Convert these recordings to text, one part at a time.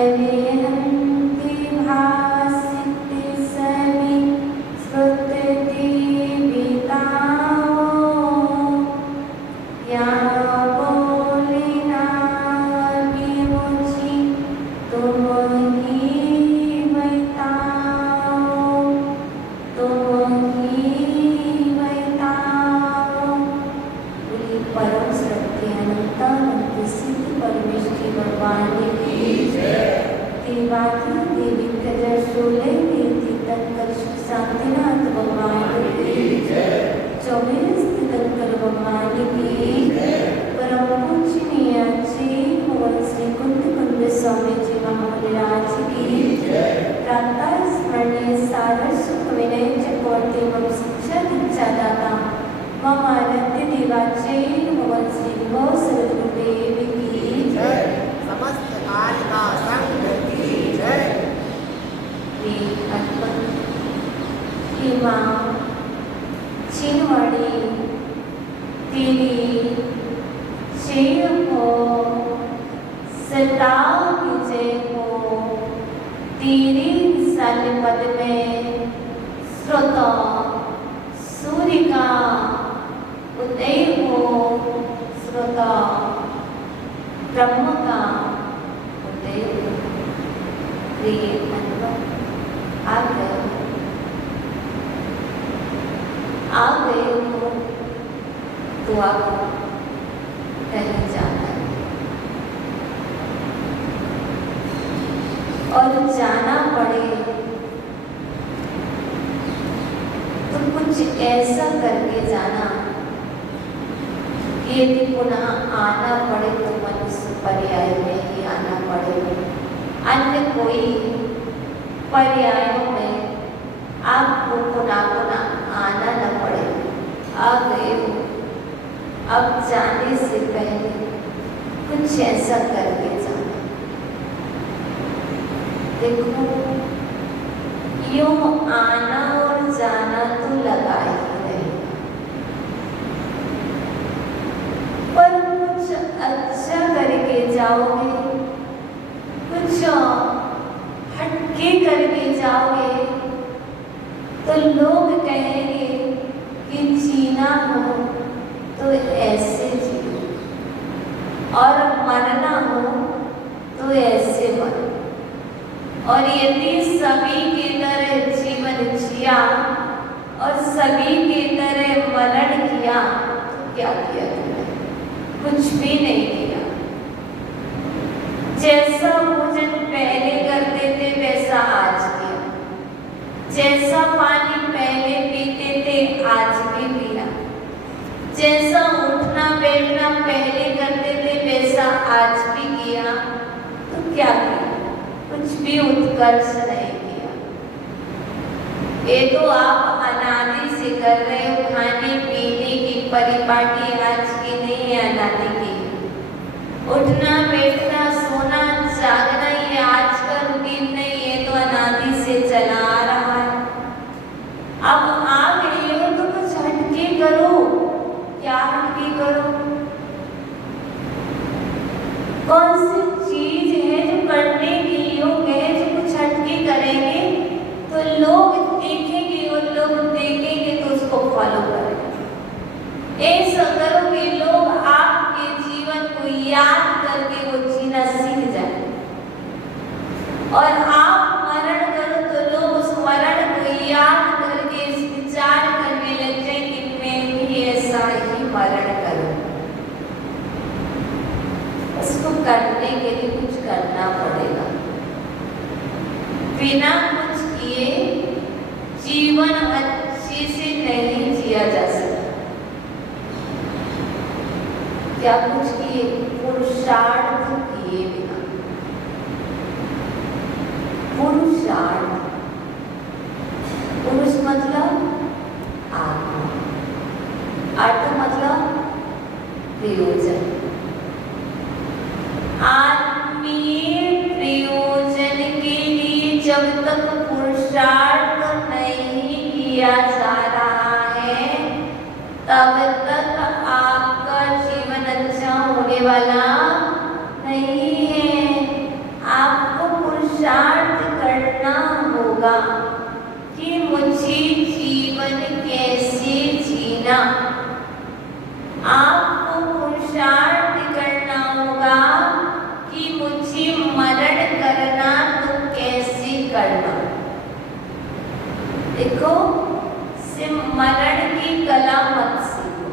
परिहन्ति भासिते सवि श्रुतदीपिताओ या बोलिना विमुचि तुम ही बैताओ तुम ही बैताओ। बोली परम सत्य अनंत अनंत सिद्ध परमेश्वरी भगवान की देवाती देवी प्रजा शोले देवी तत्कर शांतिनाथ भगवान की 24 तीर्थंकर भगवान की परम पूजनीय श्री मोहन श्री कुंद कुंद स्वामी जी महाराज की प्रातः स्मरणीय सारस सुख विनय चक्रवर्ती मम शिक्षा दीक्षा दाता मम आराध्य देवाचे मोहन श्री गौ सरस्वती की समस्त कालिका संघ की जय। हे माँ छिनवाड़ी तेरी शेर हो सदा विजय हो तेरे विशाल पद में स्रोत सूर्य का उदय हो स्रोत ब्रह्म का उदय हो। प्रिय अनुभव आ गए हो तो आपको कहीं जाना है और जाना पड़े तो कुछ ऐसा करके जाना कि यदि पुनः आना पड़े तो मनुष्य पर्याय में ही आना पड़े, अन्य कोई पर्यायों में आपको पुनः पुनः आना न पड़े। आ गए हो, अब जाने से पहले कुछ ऐसा करके जाना। देखो यूं आना और जाना तो लगा ही नहीं, पर कुछ अच्छा करके जाओगे, कुछ हटके करके जाओगे तो लोग कहेंगे कि जीना हो तो ऐसे जियो और मरना हो तो ऐसे मरो। और यदि सभी की तरह जीवन जिया और सभी की तरह मरण किया तो क्या किया तुमने? कुछ भी नहीं किया। जैसा भोजन पहले करते थे वैसा आज किया, जैसा पानी पहले पीते थे आज भी पिया, जैसा उठना बैठना पहले करते थे वैसा आज भी किया। तो क्या किया? कुछ भी उत्कर्ष नहीं किया। ये तो आप अनादि से कर रहे हो। खाने पीने की परिपाटी आज की नहीं है, अनादि की। उठना बैठना सोना जागना ये आज का रूटीन नहीं है, तो अनादि से चला आ रहा है। अब आ गए हो तो कुछ हटके करो। क्या हटके करो? कौन सी चीज है जो करने के योग्य है, जो कुछ हटके करेंगे तो लोग देखेंगे और लोग देखेंगे तो उसको फॉलो करेंगे। ऐसा करो कि लोग आपके जीवन को याद करके वो जीना सीख जाए, और आप मरण करो तो लोग उस मरण को याद करके इस विचार करने लग जाए कि मैं भी ऐसा ही मरण करूं। उसको करने के लिए कुछ करना पड़ेगा। बिना कुछ किए जीवन अच्छे से नहीं जिया जा सकता। क्या कुछ किए? पुरुषार्थ किए बिना। पुरुषार्थ, पुरुष मतलब आत्मा, अर्थ मतलब प्रयोजन। आत्मीय प्रयोजन के लिए जब तक पुरुषार्थ नहीं किया जा रहा है तब तक आपका जीवन अच्छा होने वाला नहीं है। आपको होगा कि मुझे जीवन कैसे जीना। आपको पुरुषार्थ करना होगा कि मुझे मरण करना तो कैसे करना। देखो, सिर्फ मरण की कला मत सीखो,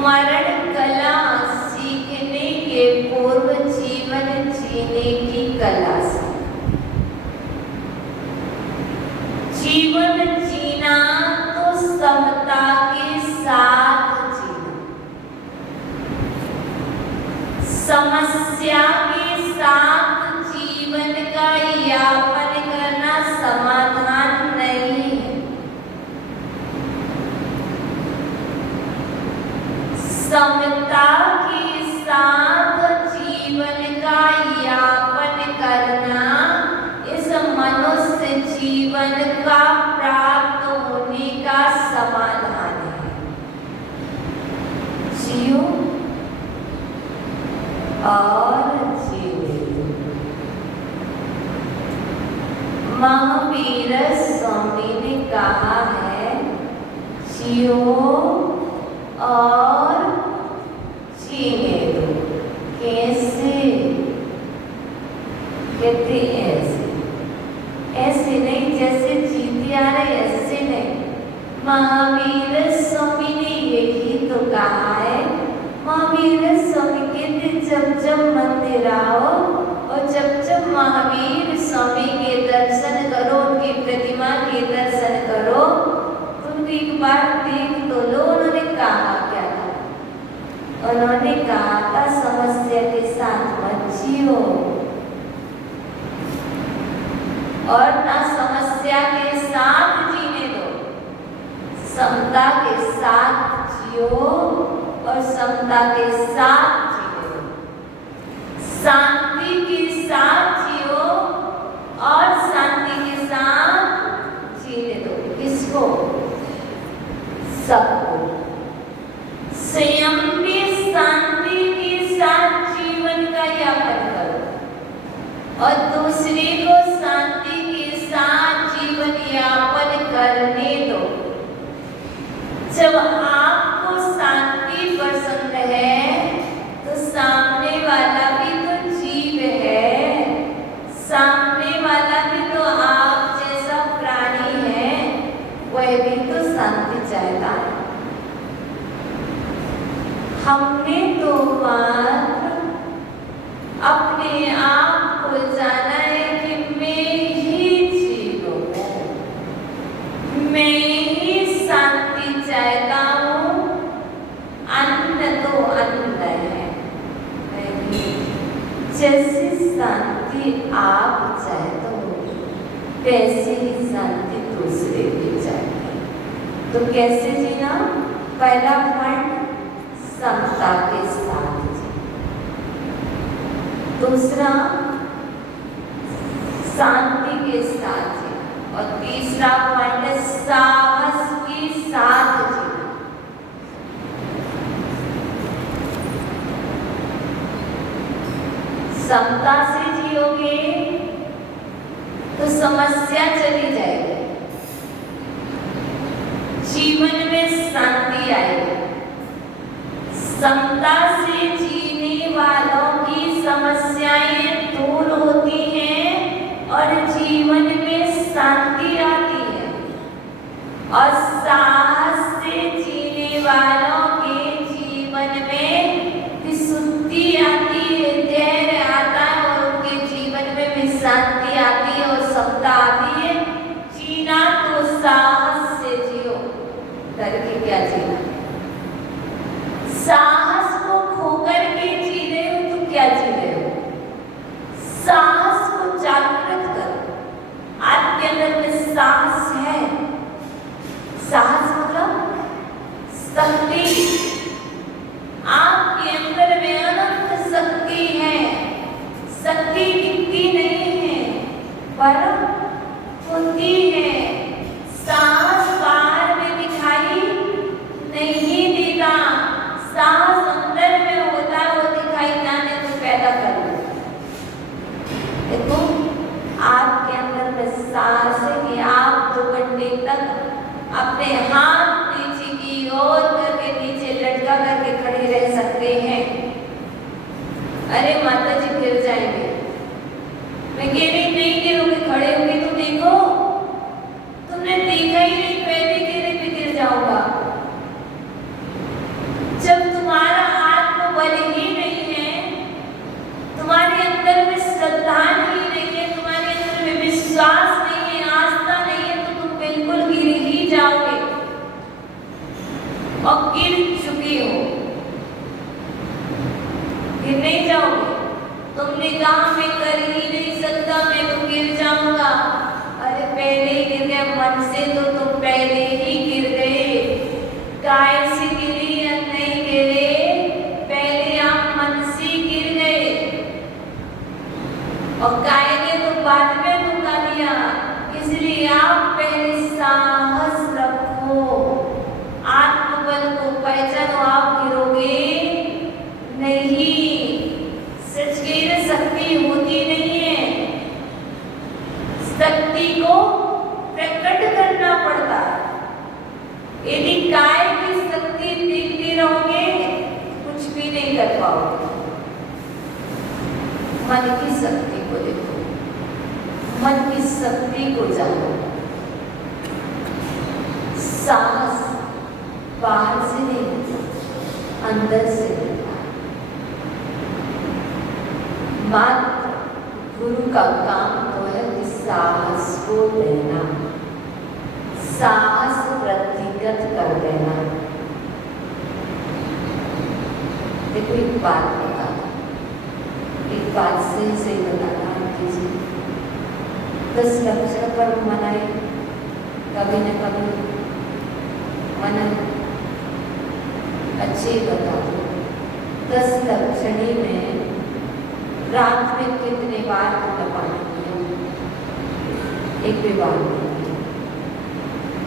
मरण कला सीखने के पूर्व जीवन जीने की कला से। जीवन जीना तो समता के साथ जीना, समस्या के साथ जीवन का यापन करना समाधान नहीं है। समता के साथ जीवन का यापन करना इस मनुष्य जीवन का प्राप्त होने का समाधान है। जियो और जीवे। महावीर स्वामी ने कहा है, जियो और जीने दो। कैसे? कहते ऐसे, ऐसे नहीं जैसे जीते आ रहे, ऐसे नहीं। महावीर स्वामी ने यही तो कहा है। महावीर स्वामी कहते जब जब मंदिर आओ और जब जब महावीर स्वामी के दर्शन करो, उनकी प्रतिमा के दर्शन करो, तुम एक बार देख तो लो उन्होंने कहा क्या था। उन्होंने कहा था समस्या के साथ मत जियो और ना समस्या के साथ जीने दो, समता के साथ जियो और समता के साथ जीने दो, शांति के साथ जियो और शांति के साथ जीने दो। किसको? सबको। संयम के शांति के साथ जीवन का यापन करो और दूसरे को शांति के साथ जीवन यापन करने दो। जब आपको शांति पसंद है तो सामने वाला भी तो जीव है, सामने वाला भी तो आप जैसा प्राणी है, वह भी तो शांति चाहता है। हमने तो मात्र अपने आप को जाना है कि मैं ही जीव हूँ, मैं ही शांति चाहता हूँ, अन्न तो अन्न है। जैसी शांति आप चाहते हो वैसी ही शांति दूसरे भी चाहते हैं। तो कैसे जीना? पहला पॉइंट, समता के साथ जीना। दूसरा, शांति के साथ जीना। और तीसरा पॉइंट है साहस के साथ जीना। समता से जियोगे तो समस्या चली जाएगी, जीवन में शांति आएगी। समता से जीने वालों की समस्याएं दूर होती हैं और जीवन में शांति आती है। और साहस से जीने वालों के जीवन में विशुद्धि आती है, धैर्य आता है और उनके जीवन में भी शांति आती है और समता आती है। जीना तो साहस से जियो, डर के क्या जीना? साहस को खोकर के जी रहे हो तो क्या जी रहे हो? साहस को जागृत करो। आपके अंदर में साहस है। साहस मतलब शक्ति। आपके अंदर में अनंत शक्ति है। शक्ति दिखती नहीं है पर होती है। साहस बाहर में दिखाई नहीं देता, साहस अंदर में होता है, वो दिखाई जाने को पैदा कर। देखो, आपके अंदर अंदर में साहस है कि आप 2 घंटे तक अपने हाथ नीचे की ओर करके नीचे लटका करके खड़े रह सकते हैं। अरे माता जी गिर जाएंगे। मैं कह रही नहीं गिरोगे, खड़े होगे तो देखो। तुमने देखा ही नहीं, पहले गिरे पे गिर जाऊंगा। जब तुम्हारा आत्मबल ही नहीं है, तुम्हारे अंदर में श्रद्धा ही नहीं है, तुम्हारे अंदर में विश्वास नहीं है, आस्था नहीं है, तो तुम बिल्कुल गिर ही जाओगे और गिर चुके हो। गिर नहीं जाओगे। तुमने कहा मैं कर ही नहीं सकता, मैं तो गिर जाऊंगा। अरे पहले ही गिर गए, मन से तो तुम पहले ही गिर गए। काय से गिरी या नहीं गिरे, पहले आप मन से गिर गए और काय ने तो बाद में धोखा दिया। इसलिए आप पहले साहस रखो, आत्मबल को पहचानो। आप गिरोगे नहीं। सच में शक्ति होती नहीं है, शक्ति को प्रकट करना पड़ता है। यदि काय की शक्ति देखते रहोगे कुछ भी नहीं कर पाओगे। मन की शक्ति को देखो, मन की शक्ति को जानो। साहस बाहर से नहीं, अंदर से नहीं। मात्र गुरु का काम तो है कि साहस को देना, साहस वृद्धिगत कर देना। देखो एक बात बता, एक बात सही बताना कीजिए। 10 लक्षण पर मनाए, कभी न कभी मनाए। अच्छे बता दो, 10 लक्षणी में रात में कितने बार तुमने पानी पिया? एक भी बार नहीं।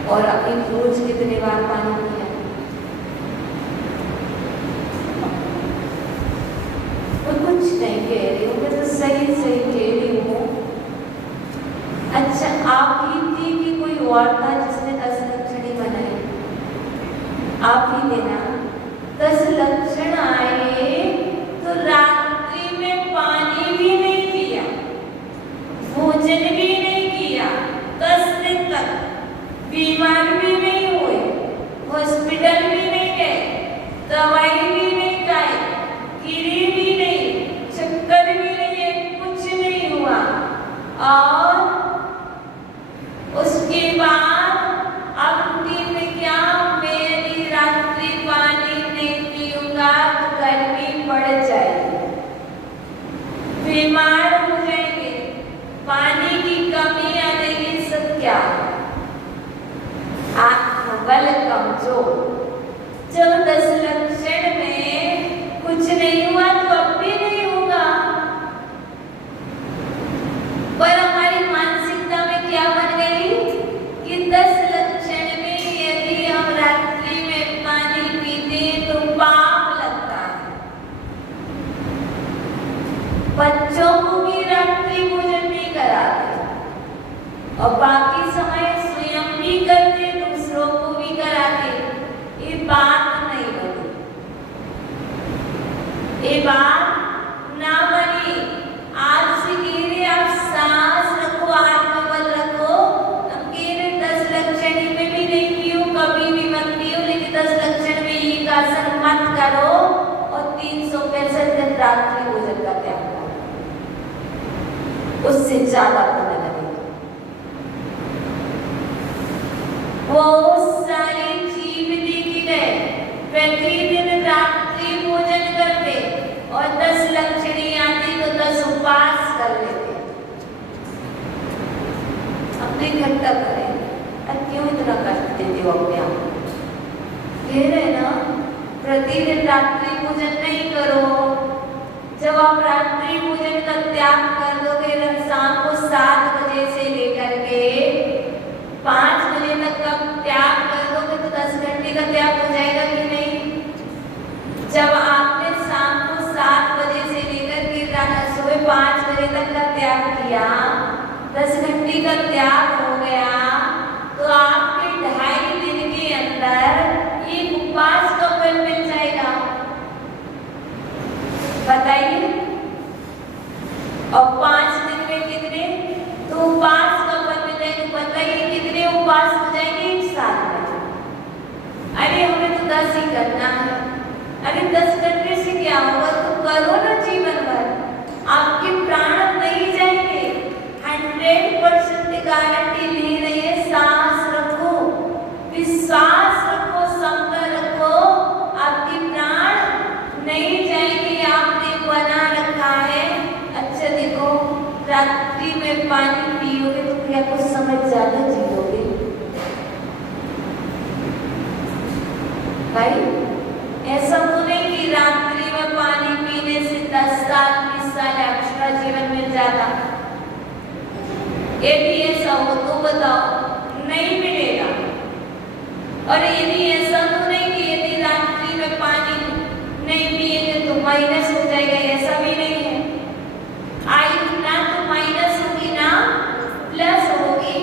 और अपनी रोज कितने बार पानी पिया? मैं कुछ नहीं कह रही हूँ, मैं तो सही कह रही हूँ। अच्छा आप ही थी कि कोई और था जिसने 10 लक्षणी बनाई? आप ही थे ना? 10 लक्षण आए तो रात्रि में पानी भी नहीं पिया, भोजन भी नहीं किया, 10 दिन तक बीमार भी नहीं हुए, हॉस्पिटल भी नहीं गए, दवाई भी नहीं खाई, गिरी भी नहीं, चक्कर भी नहीं है, कुछ नहीं हुआ। और उसके बाद अब रूटीन में क्या, मेरी रात्रि पानी नहीं पीऊंगा तो गर्मी बढ़ जाएगी, बीमार हो जाएंगे, पानी की कमी आ जाएगी। सब क्या? आत्मबल कमजोर। जब 10 लक्षण में कुछ नहीं हुआ तो अब भी नहीं होगा। पर हमारी मानसिकता में क्या बन गई कि 10 लक्षण में यदि हम रात्रि में पानी पीते तो पाप लगता है। बच्चों को भी रात्रि भोजन नहीं कराते और बाकी समय स्वयं भी करते, दूसरों को भी कराते। ये बात नहीं बनी, ये बात ना बनी। आज से कह रहे आप सांस रखो, आत्मबल रखो। अब कह रहे 10 लक्षणी में भी नहीं पियो, कभी भी मत पियो, लेकिन 10 लक्षण में एक आसन मत करो और 365 दिन रात्रि भोजन का त्याग करो। उससे ज्यादा पुण्य लगेगा। बहुत सारे जीव देखे गए प्रतिदिन रात्रि भोजन करते और 10 लक्षणी आती तो 10 उपवास कर लेते। अपने इकट्ठा करें, क्यों इतना कष्ट देते हो अपने आप को? कह रहे ना प्रतिदिन रात्रि भोजन नहीं करो। जब आप रात्रि भोजन का त्याग कर दोगे, शाम को 7 बजे से लेकर के 5 बजे तक का त्याग कर दोगे तो 10 घंटे का त्याग हो जाएगा कि नहीं? जब आपने शाम को 7 बजे से लेकर के सुबह 5 बजे तक का त्याग किया, 10 घंटे शक्ति का त्याग हो गया तो आपके 2.5 दिन के अंदर एक उपवास का फल मिल जाएगा। बताइए। और 5 दिन में कितने? तो उपवास का फल मिल जाएगा। बताइए कितने उपवास हो जाएंगे एक साल में? अरे हमें तो 10 ही करना है। अरे 10 करने से क्या होगा? तो करो ना जीवन भर, आपके प्राण नहीं जाएंगे। 100% गारंटी ले रही है। सांस रखो, विश्वास रखो, समता रखो, आपके प्राण नहीं जाएंगे। आपने बना रखा है। अच्छा देखो, रात्रि में पानी पियोगे तो क्या कुछ समझ ज्यादा जियोगे भाई? ऐसा तो नहीं कि रात्रि में पानी पीने से 10 साल 20 साल एक्स्ट्रा जीवन मिल जाता। यदि ऐसा हो तो बताओ, नहीं मिलेगा। और यदि ऐसा तो नहीं कि यदि रात्रि में पानी नहीं पिएंगे तो माइनस हो जाएगा, ऐसा भी नहीं है। आयु ना तो माइनस होगी ना प्लस होगी।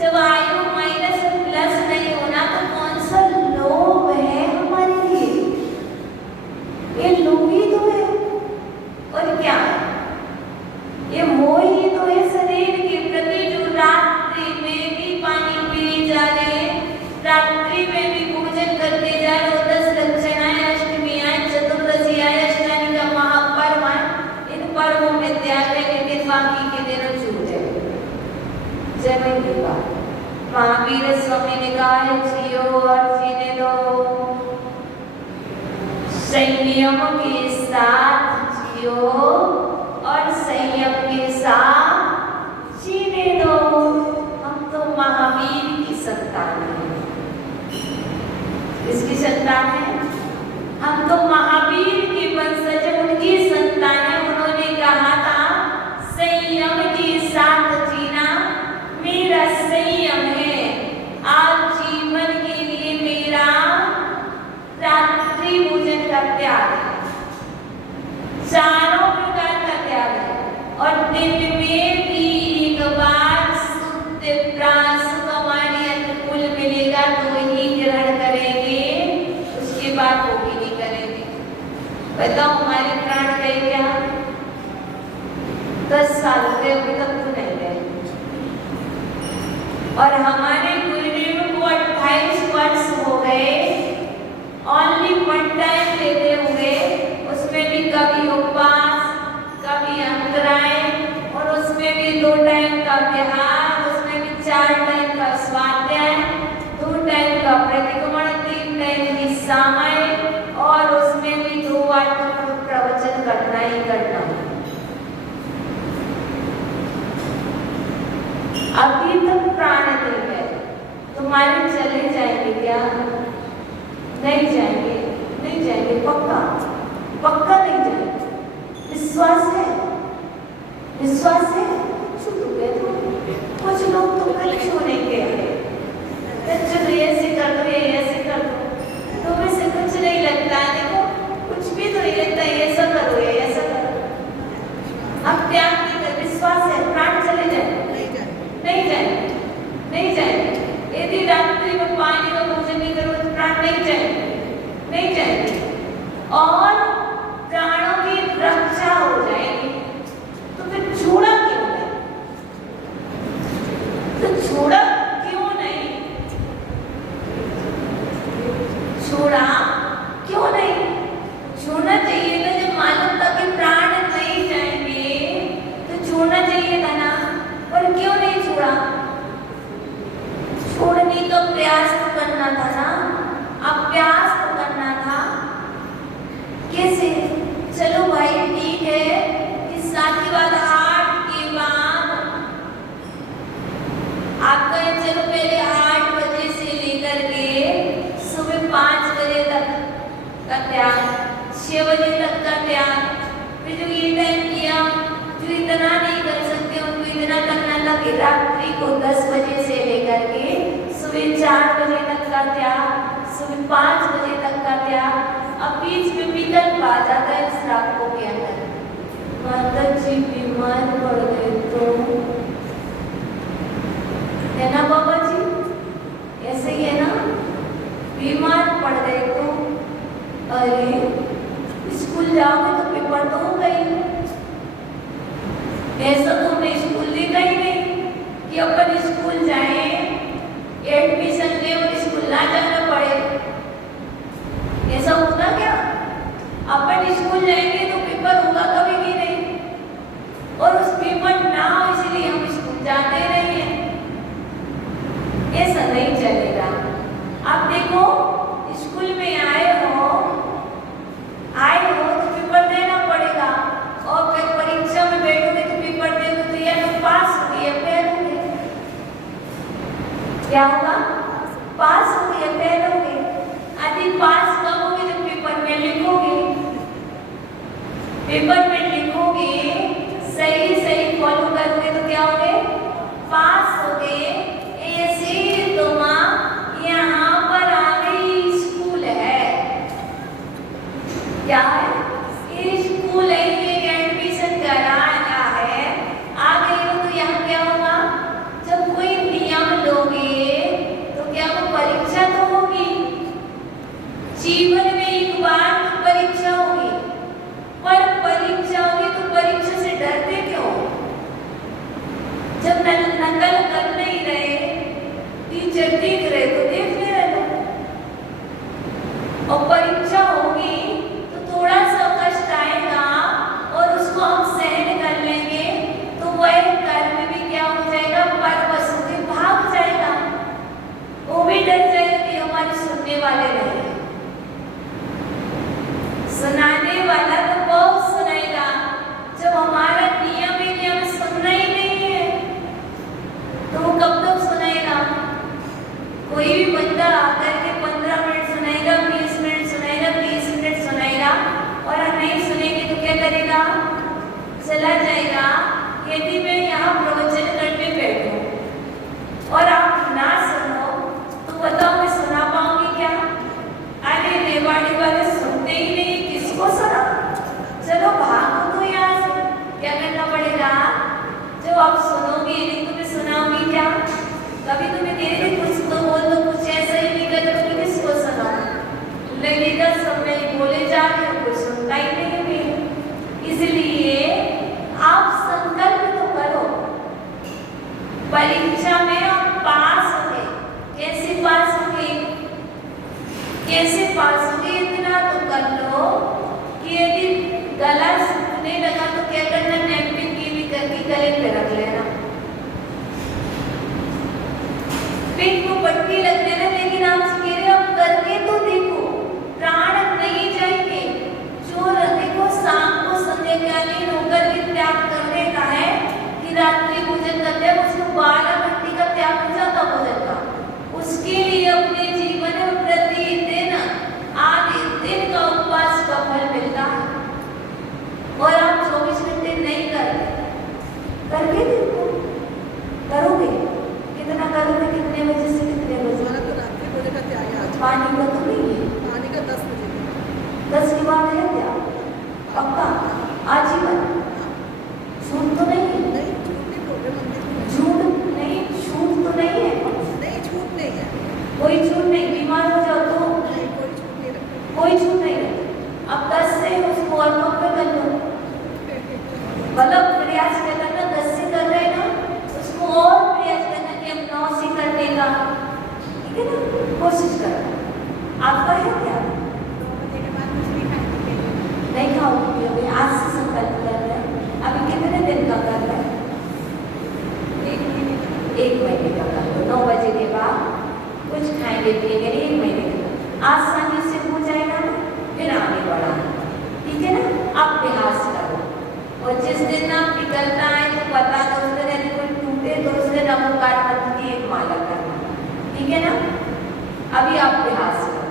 जब आयु माइनस और प्लस नहीं होना तो कौन सा लोभ है हमारे लिए? ये लोभ ही तो है। और क्या है? ये मोह ही तो है शरीर के प्रति, जो रात्रि में भी पानी पी जा रहे हैं, रात्रि में भी पूजन करते जा रहे हो। 10 लक्षणाएं, अष्टमियां, चतुर्दशियां, अष्टमी का महापर्व है। इन पर्वों में त्याग है, लेकिन बाकी के दिनों छूट है। जय महिला। महावीर स्वामी ने कहा है, जियो और जीने दो, संयम के साथ जियो और संयम के साथ जीने दो। हम तो महावीर की संतान हैं। किसकी संतान है? हम तो महावीर के वंशज, उनकी संतान है। उन्होंने कहा था संयम के साथ जीना मेरा संयम है। आज जीवन के लिए मेरा रात्रि भोजन का त्याग है, चारों प्रकार का त्याग है। और दिन में भी एक बार शुद्ध प्राण हमारे अनुकूल मिलेगा तो ही ग्रहण करेंगे, उसके बाद वो भी नहीं करेंगे। बताओ हमारे प्राण गए क्या? 10 साल हो गए, अभी तक तो नहीं गए। और हमारे गुरुदेव को 28 वर्ष हो गए, ओनली 1 टाइम लेते हुए, उसमें भी कभी उपवास, कभी अंतराय, और उसमें भी 2 टाइम का विहार, उसमें भी 4 टाइम का स्वाध्याय, 2 टाइम का प्रतिक्रमण, 3 टाइम की सामाय, और उसमें भी 2 बार तो प्रवचन करना ही करना। अभी तक प्राण नहीं गए, तुम्हारे चले जाएंगे क्या? नहीं जाएंगे, नहीं जाएंगे, पक्का पक्का नहीं जाएंगे। विश्वास है, विश्वास है। छू तो गए तो कुछ लोग तो कल छू नहीं गए, चलो ऐसे कर दो, ये ऐसे कर दो, तुम्हें से कुछ नहीं लगता है। देखो कुछ भी तो नहीं लगता, ऐसा करो, ये ऐसा करो। अब त्याग नहीं कर, विश्वास है, प्राण चले जाए, नहीं जाएंगे, नहीं जाएंगे। यदि रात्रि में पानी का भोजन नहीं करोगे तो प्राण नहीं जाएंगे, नहीं जाएंगे। और प्राणों की रक्षा हो जाएगी। तो फिर छोड़ा क्यों नहीं? तो छोड़ा क्यों नहीं? छोड़ा क्यों नहीं? छोड़ना चाहिए था। जब मालूम था कि प्राण नहीं जाएंगे तो छोड़ना चाहिए था ना, पर क्यों नहीं छोड़ा? छोड़ने का प्रयास तो करना था ना, अभ्यास तो करना था। कैसे? चलो भाई ठीक है, इस साल के बाद 8 के बाद आप कहें चलो पहले 8 बजे से लेकर के सुबह 5 बजे तक का त्याग, 6 बजे तक का त्याग। फिर जो ये टाइम किया, जो इतना नहीं कर सकते उनको इतना करना था कि रात्रि को 10 बजे से लेकर के सुबह 4 बजे तक का त्याग, सुबह 5 बजे तक का त्याग। अब बीच में विकल्प आ जाता है इस रातों के अंदर, माता जी बीमार पड़ गए तो ऐसा तो हमने स्कूल देखा ही नहीं कि अपन स्कूल जाए, एडमिशन ले और स्कूल ना जाना पड़े। ऐसा होता क्या? अपन स्कूल जाएंगे तो पेपर होगा कभी भी नहीं, और उस पेपर ना हो इसलिए हम स्कूल जाते नहीं हैं। ऐसा नहीं चलेगा। आप देखो, स्कूल में आए हो तो पेपर देना पड़ेगा, और फिर परीक्षा में बैठोगे तो पेपर दोगे तो या तो पास होगे या फेल होगे। क्या होगा? पास होगे या फेल होगे। यदि पास कब होगे तो पेपर में लिखोगे, पेपर में लिखोगे, सही सही फॉलो करोगे तो क्या होगे? पास होगे। ऐसे तुम यहाँ पर आ गई, स्कूल है, क्या है? ये स्कूल है, ये एडमिशन कराना है, आ गई हो तो यहाँ क्या होगा? जब कोई नियम लोगे तो क्या वो परीक्षा तो होगी, जीवन में एक बार तो परीक्षा होगी, पर परीक्षा होगी तो परीक्षा से डरते क्यों? जब नकल कर नहीं रहे, टीचर देख रहे तो देखते रहो, और परीक्षा होगी तो थोड़ा सा कष्ट आएगा और उसको हम सहन कर लेंगे, तो वह कर्म भी क्या हो जाएगा? परवश होकर भाग जाएगा। वो भी डर जाएगा कि हमारे सुनने वाले नहीं, सुनाने वाला तो बहुत सुनाएगा। जब हमारा नियम है कि हमें सुनना ही नहीं है तो वो कब तक सुनाएगा? कोई भी बंदा आकर के 15 मिनट सुनाएगा, 20 मिनट सुनाएगा, 30 मिनट सुनाएगा, और नहीं सुनेंगे तो क्या करेगा? चला जाएगा। यदि मैं यहाँ प्रवचन करने बैठूं और आप ना सुनो तो बताओ मैं सुना पाऊंगी क्या? अरे रेवाड़ी वाले सुनते ही नहीं, किसको सुना? चलो भागो तो यहाँ से। क्या करना पड़ेगा? जब आप सुनोगे नहीं तो मैं सुनाऊंगी क्या? कभी तुम्हें धीरे कुछ तो बोल दो, कुछ ऐसा ही निकल तो किसको सुनाओ? लगेगा सब मैं बोले जा रही हूँ, कुछ सुनता ही नहीं है। इसलिए आप संकल्प तो करो, परीक्षा में आप पास होंगे। कैसे पास होंगे? कैसे पास होंगे? इतना तो कर लो कि यदि गला सूखने लगा तो क्या करना? नैपकिन गीली करके गले पे रख लेना, पेट को पट्टी लग देना। लेकिन आप कह रहे हो करके तो देखो, प्राण नहीं जाएंगे। जो देखो शाम को संध्याकालीन होकर के त्याग करने का है कि रात्रि भोजन करते हैं, उसको 12 घंटे का त्याग हो जाता भोजन का। उसके लिए अपने जीवन में प्रतिदिन आधे दिन का उपवास का फल मिलता है, और आप 24 घंटे नहीं करते। करके देखो, करोगे कितना? करोगे कितने बजे से कितने बजे? तो रात्रि भोजन का त्याग है आज। पानी का तो नहीं है, पानी का 10 बजे। 10 के बाद है क्या? पक्का आजीवन? झूठ तो नहीं है? नहीं, झूठ नहीं बोल रहे मंदिर। झूठ नहीं, झूठ तो नहीं है? नहीं, झूठ नहीं है। कोई झूठ नहीं। बीमार हो जाओ तो नहीं, कोई झूठ नहीं रखते। कोई झूठ नहीं है। अब 10 से उसको और पे कर लो, मतलब प्रयास करना। 10 से कर रहे ना, उसको और प्रयास करना कि हम 9 से करने का, ठीक है ना? कोशिश करना। आपका है क्या? 9 बजे के बाद कुछ नहीं खाएंगे। नहीं खाओगे पियोगे? आज से संकल्प कर रहे हैं। अभी कितने दिन का कर रहे हैं? 1 महीने का। 1 महीने का कर लो। 9 बजे के बाद कुछ खाएंगे पिएंगे नहीं, 1 महीने का। आसानी से हो जाएगा ना, फिर आगे बढ़ाना, ठीक है ना? आप अभ्यास करो, और जिस दिन आप निकलना है तो पता तो उस दिन यदि कोई टूटे तो उस दिन नमोकार मंत्र की एक माला करना, ठीक है ना? अभी आप अभ्यास करो।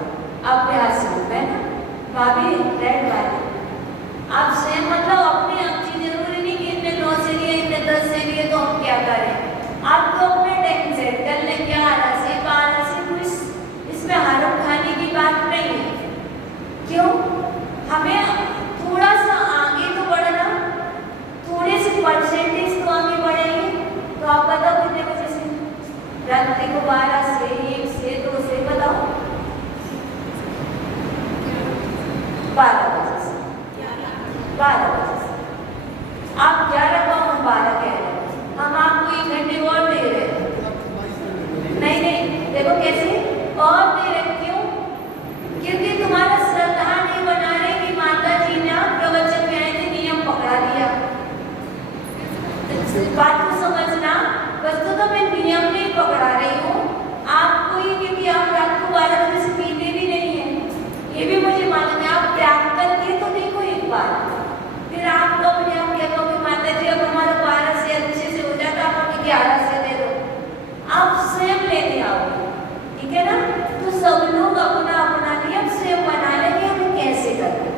अभ्यास है ना भाभी? रेड वाली आप स्वयं मतलब अपने आप की जरूरी नहीं कि इतने 9 से लिए, इतने 10 से लिए तो हम क्या करें। आपको अपने टाइम सेट कर लें, 11 से 12 से, कुछ इसमें हरम खाने की बात नहीं है। क्यों? हमें थोड़ा सा आगे तो बढ़ना, थोड़े से परसेंटेज तो आगे बढ़ेंगे। तो आप बताओ कितने बजे से? रात्रि को 12 से, 1 से, 2 से, बताओ। 12 बजे से। 12 बजे से आप 11 को 12 बात को समझना। वस्तु तो मैं नियम नहीं पकड़ा रही हूँ आपको ही, क्योंकि आप रात को 12 बजे से पीते भी नहीं है, ये भी मुझे मालूम है। आप त्याग करके तो देखो एक बार, फिर आपको अपने आप क्या कहोगे, माता जी अब हमारा 12 से अच्छे से हो जाता, आप हमें 11 से दे दो। आप स्वयं लेने आओगे, ठीक है ना। तो सब लोग अपना अपना नियम स्वयं बना लेंगे हमें कैसे करना।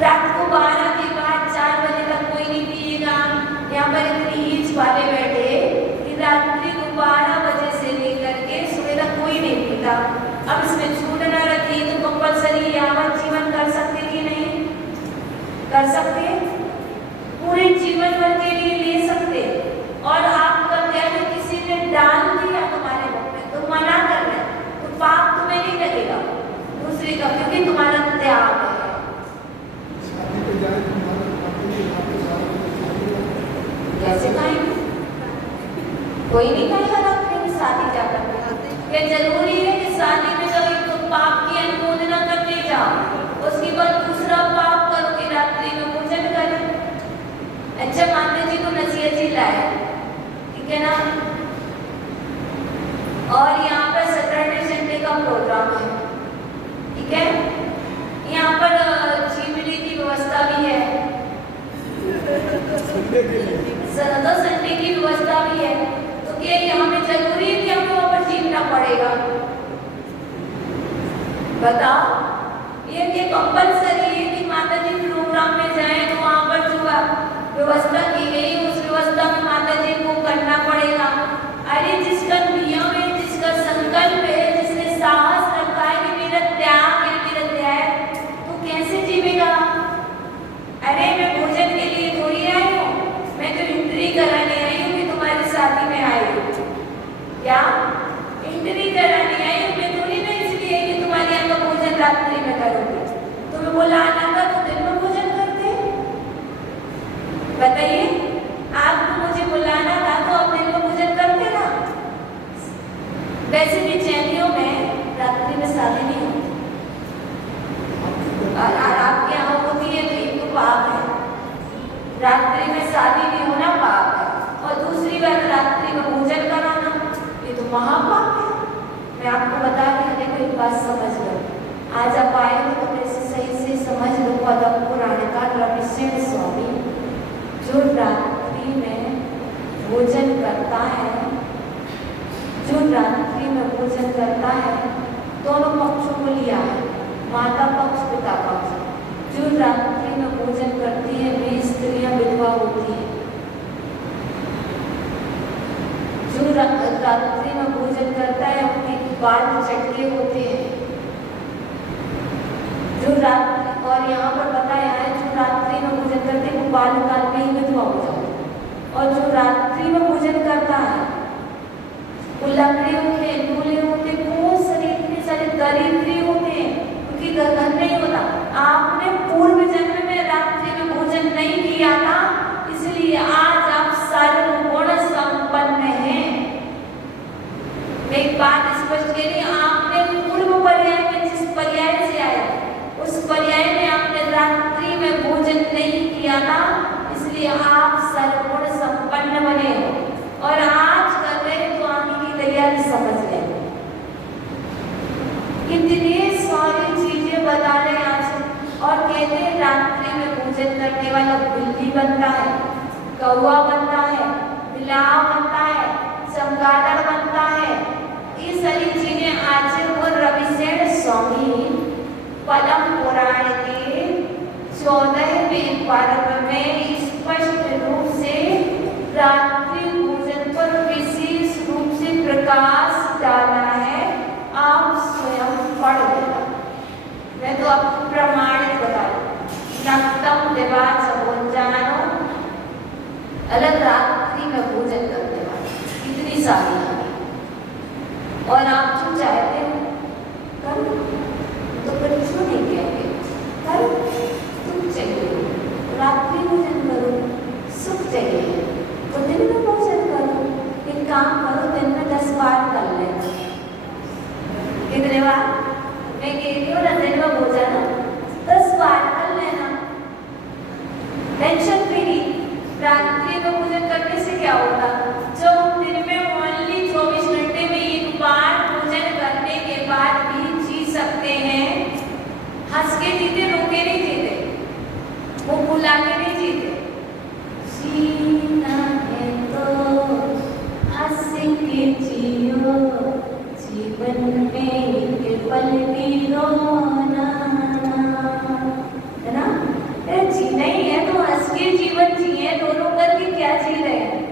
रात को 12 के बाद 4 बजे तक कोई नहीं पिएगा। यहाँ पर इतनी ईच वाले बैठे कि रात्रि को 12 बजे से लेकर के सुबह तक कोई नहीं पीता। अब इसमें छूट न रखी तो कंपल्सरी यावत जीवन कर सकते कि नहीं कर सकते, पूरे जीवन भर के लिए ले सकते। और आपका क्या है, किसी ने डाल दिया तुम्हारे मुख में, तुम मना कर रहे तो पाप तुम्हें नहीं लगेगा दूसरे का, क्योंकि तुम्हारा त्याग है। कैसे खाएंगे, कोई नहीं खाएगा रात्रि में शादी जाकर। ये जरूरी है कि शादी में जब तो पाप की अनुमोदना करके जाओ, उसके बाद दूसरा पाप करो कि रात्रि में भोजन करें। अच्छा माता जी को नसीहत ही लाए, ठीक है ना। और यहाँ पर सैटरडे संडे का प्रोग्राम है, ठीक है। यहाँ पर झिमली की व्यवस्था भी है, तो संडे की व्यवस्था भी है। तो क्या ये हमें जरूरी है कि हमें वहाँ पर जीना पड़ेगा, बताओ। ये कंपल्सरी है कि माता जी प्रोग्राम में जाए तो वहाँ पर जो व्यवस्था की गई उस व्यवस्था में माता जी को करना पड़ेगा। अरे जिसका नियम है, जिसका संकल्प है, जिसने साहस रखा है कि मेरा त्याग है, मेरा त्याग, तो कैसे जीवेगा। अरे मैं भोजन के लिए थोड़ी आई हूँ, मैं तो एंट्री कराने आई हूँ कि तुम्हारी शादी में आई हूँ। क्या एंट्री कराने आई हूँ, मैं थोड़ी ना इसलिए कि तुम्हारे यहाँ का भोजन रात्रि में करूँगी। तुम्हें बुलाना था तो दिन में भोजन करते, बताइए। आपको मुझे बुलाना था तो आप दिन में भोजन करते ना। वैसे भी चैनियों में रात्रि में शादी नहीं होती, और आपके यहाँ होती है तो एक तो पाप है, रात्रि में शादी भी होना पाप है। और दूसरी बात रात्रि में भोजन कराना, ये तो महापाप है। मैं आपको बता रही हूँ, देखो एक बात समझ लो, आज आप आए हो तो मेरे से सही से समझ लो। पद्म पुराण का रविशेण स्वामी जो रात्रि में भोजन करता है, जो रात्रि में भोजन करता है, दोनों पक्षों को लिया है, माता पक्ष पिता पक्ष। जो रात्रि में भोजन करती है वे स्त्रियां विधवा होती है। जो रात्रि में भोजन करता है उनके बाल चटके होते हैं। जो रात्रि, और यहाँ पर बताया है जो रात्रि में भोजन करते हैं वो बाल्यकाल में ही विधवा हो जाते हैं। और जो रात्रि में भोजन करता है वो लकड़े होते हैं, दूल्हे होते हैं, बहुत सारे इतने सारे दरिद्री होते हैं, उनकी गर्दन नहीं होता। आपने पूर्व जन्म में रात्रि में भोजन नहीं किया था, इसलिए आज आप सर्वगुण संपन्न हैं। मैं एक बात स्पष्ट कह रही, आपने पूर्व पर्याय में जिस पर्याय से आए उस पर्याय में आपने रात्रि में भोजन नहीं किया था, इसलिए आप सर्वगुण संपन्न बने हो। और आज कर रहे तो आगे की तैयारी समझ लें। कितनी सारी चीजें बता रहे आज, और कहते हैं रात्रि में भोजन करने वाला बिल्ली बनता है, कौवा बनता है, बिलाव बनता है, चमगादड़ बनता है। ये सारी चीजें आचार्य रविशेण स्वामी पद्म पुराण के 14वें पर्व में स्पष्ट रूप से रात्रि भोजन पर विशेष रूप से प्रकाश डाला है। आप स्वयं पढ़ लेना, मैं तो आपको प्रमाणित बता रही। नक्तम दिवाच भोजनो, अलग रात्रि में भोजन करने वाले कितनी सारी हैं। और आप जो चाहते हो करो, तो फिर क्यों नहीं कहेंगे करो। तुम चाहिए रात्रि भोजन करो, सुख चाहिए तो दिन में भोजन करो। एक काम करो, दिन में 10 बार कर लेना। कितने बार मैं कह रही हूँ ना, दिन में भोजन 10 बार कर लेना, टेंशन फ्री। रात्रि में क्या होगा? जो हम दिन में ओनली 24 घंटे में एक बार भोजन करने के बाद भी जी सकते हैं, हंस के जीते, रो के नहीं जीते, वो बुला के नहीं जीते। जीना है तो हंस के जियो, जीवन में एक पल भी रोना है ना। जीना ही है तो हंस के जीवन जिए, रो रो करके क्या जी रहे हैं?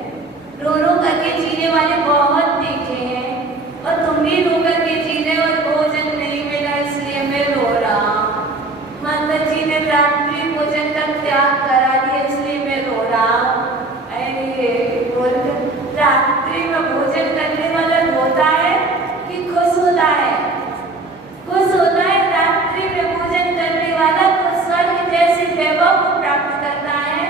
रो रो करके जीने वाले बहुत देखे हैं, और तुम भी रो करके जी रहे हो, और भोजन नहीं मिला इसलिए मैं रो रहा हूँ। माता जी ने रात्रि भोजन का त्याग करा दिया इसलिए मैं रो रहा हूँ। अरे रात्रि में भोजन करने वाला रोता है कि खुश होता है? खुश होता है। रात्रि में भोजन करने वाला तो स्वर्ग जैसे वैभव को प्राप्त करता है,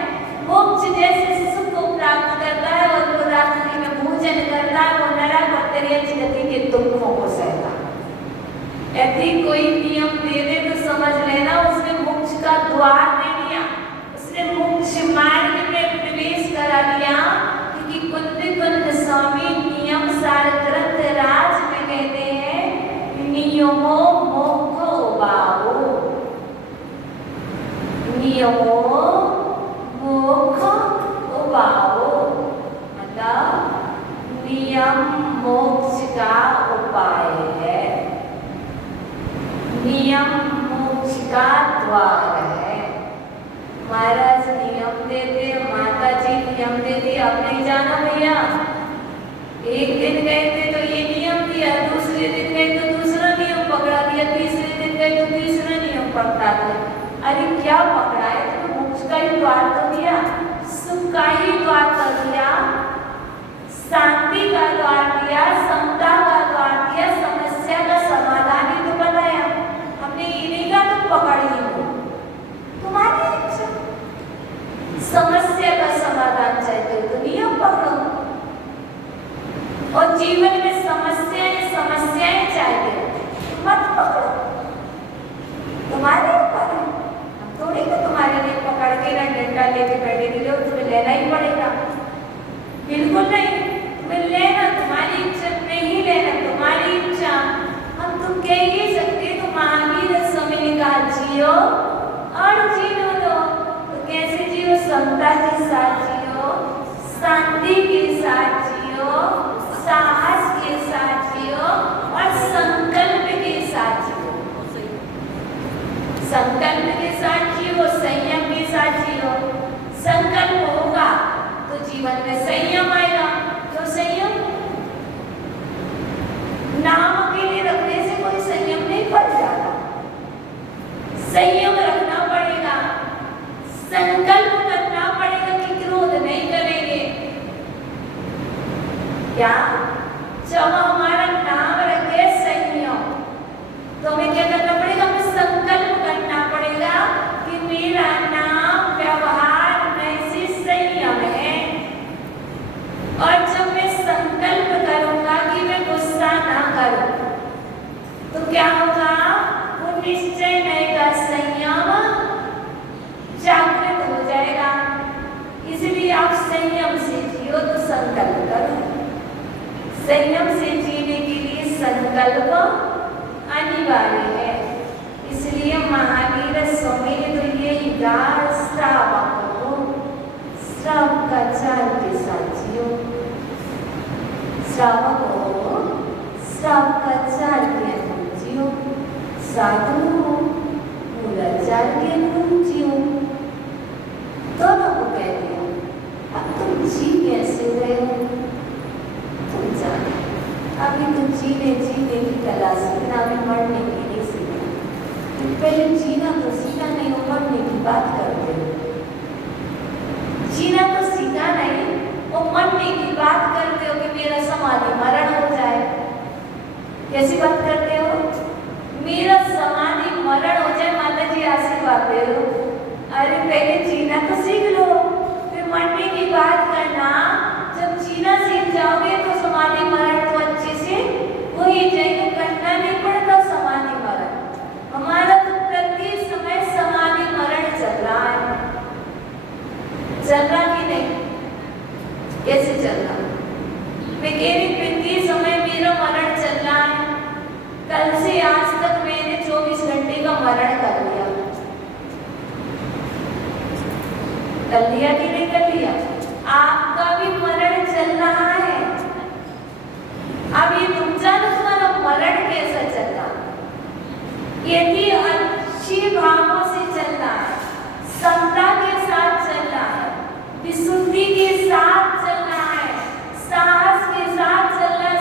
मोक्ष जैसे सुख को प्राप्त करता है, और वो रात्रि में भोजन करता है, वो नरक और त्रियंच गति के दुखों को सहता है। यदि कोई नियम दे दे तो समझ लेना उसने मोक्ष का द्वार दे दिया, उसने मोक्ष मार्ग में प्रवेश करा दिया। क्योंकि कुंद स्वामी नियम सार ग्रंथ राज में कहते हैं, नियमो मोक्ष उबाओ, नियमो मोक्ष उबाओ, मतलब नियम मोक्ष का उपाय है, नियम मोक्ष का द्वार है। महाराज नियम देते, माता जी नियम देती, अब नहीं जाना भैया। एक दिन गए थे तो ये नियम दिया, दूसरे दिन गए तो दूसरा नियम पकड़ा दिया, तीसरे दिन गए तो तीसरा नियम पकड़ा दिया। अरे क्या पकड़ा है? तो मोक्ष का ही द्वार तो दिया, सुख का ही द्वार तो दिया, शांति का द्वार दिया, समता का द्वार दिया, समस्या का समाधान ही तो बताया। हमने ये नहीं कहा तुम पकड़ ही लो, तुम्हारी इच्छा। समस्या का समाधान चाहते हो तो नियम पकड़ो, और जीवन में समस्याएं चाहते हो तो मत पकड़ो, तुम्हारे ऊपर है। हम थोड़ी ना तुम्हारे लिए पकड़ के ना डंडा लेके बैठे दिले, तुम्हें लेना ही पड़ेगा। बिल्कुल नहीं, तुम्हें लेना, तुम्हारी इच्छा नहीं लेना, तुम्हारी इच्छा। हम तुम कह ही सकते तुम महावीर समय निकाल जियो और जीनो दो। तो कैसे जियो? समता के साथ जियो, शांति के साथ जियो, साहस के साथ जियो, और संकल्प के साथ जियो। संकल्प के साथ जियो, संयम के साथ जियो। संकल्प होगा तो जीवन में संयम आएगा। तो संयम नाम के लिए रखने से कोई संयम नहीं पड़ जाता, संयम रखना पड़ेगा, संकल्प करना पड़ेगा कि क्रोध नहीं करेंगे। क्या? जब हमारा नाम रखे संयम, तो हमें क्या करना पड़ेगा? हमें संकल्प करना पड़ेगा कि मेरा नाम व्यवहार में से संयम है। और जब मैं संकल्प करूंगा कि मैं गुस्सा ना करूं, तो क्या होगा? वो निश्चय का संयम जागृत हो जाएगा। इसलिए आप संयम से जियो तो संकल्प करो। संयम से जीने के लिए संकल्प अनिवार्य है। इसलिए महावीर स्वामी ने तो यही कहा, श्रावक हो, श्रावकाचार के साथ जियो। श्रावक हो, श्रावकाचार के अनुरूप जियो। साधु हो, मूलाचार के अनुरूप जियो। दोनों को कह दिया। अब तुम जी कैसे रहे हो तुम जाने। अभी तो जीने की कला सीखना, अभी मरने की नहीं सीखना। तुम पहले जीना तो सीखा नहीं हो, मरने की बात करते हो। जीना तो सीखा नहीं, वो मरने की बात करते हो कि मेरा समाधि मरण हो जाए। कैसी बात करते हो? मेरा समाधि मरण हो जाए, माता जी आशीर्वाद दे दो। अरे पहले जीना तो सीख लो, फिर मरने की बात करना। जब जीना सीख जाओगे तो समाधि मरण तो अच्छे से हो ही जाएगा, करना नहीं पड़ता समाधि मरण। हमारा तो प्रति समय समाधि मरण चल रहा है, चल रहा कि नहीं? कैसे चलना? मैं कह रही बीते समय मेरा मरण चल रहा है। कल से आज तक मैंने 24 घंटे का मरण कर लिया। कर लिया कि नहीं कर लिया? आपका भी मरण चल रहा है। अब ये तुम जानो तुम्हारा मरण कैसा चल रहा है। यदि अच्छी भावों से चल रहा है, समता के साथ चल रहा है, विशुद्धि के साथ चल रहा है, साहस के साथ चल रहा है,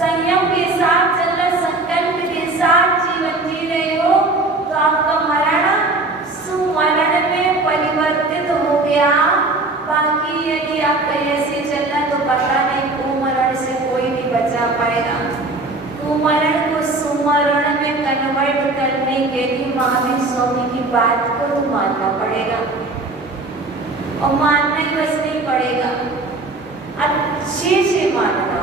संयम के साथ चल रहा है, संकल्प के साथ जीवन जी रहे हो, तो आपका मरण सुमरण में परिवर्तित हो गया। बाकी यदि आपका ऐसे चल रहा है तो पता नहीं कुमरण से कोई नहीं बचा पाएगा। कुमरण को सुमरण में कन्वर्ट करने के लिए महावीर स्वामी की बात को तो मानना पड़ेगा, और मानना ही बस नहीं पड़ेगा, अच्छे से मानना।